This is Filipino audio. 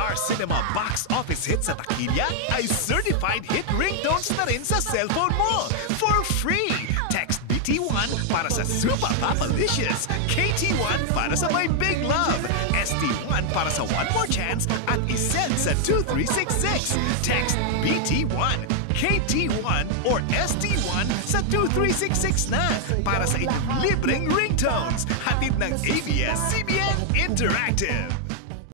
Star Cinema box office hit sa takilya ay certified hit ringtones na rin sa cellphone mo for free. Text BT1 para sa Super Papalicious, KT1 para sa My Big Love, ST1 para sa One More Chance at isend sa 2366. Text BT1, KT1 or ST1 sa 2366 na para sa inyong libreng ringtones. Hatid ng ABS-CBN Interactive.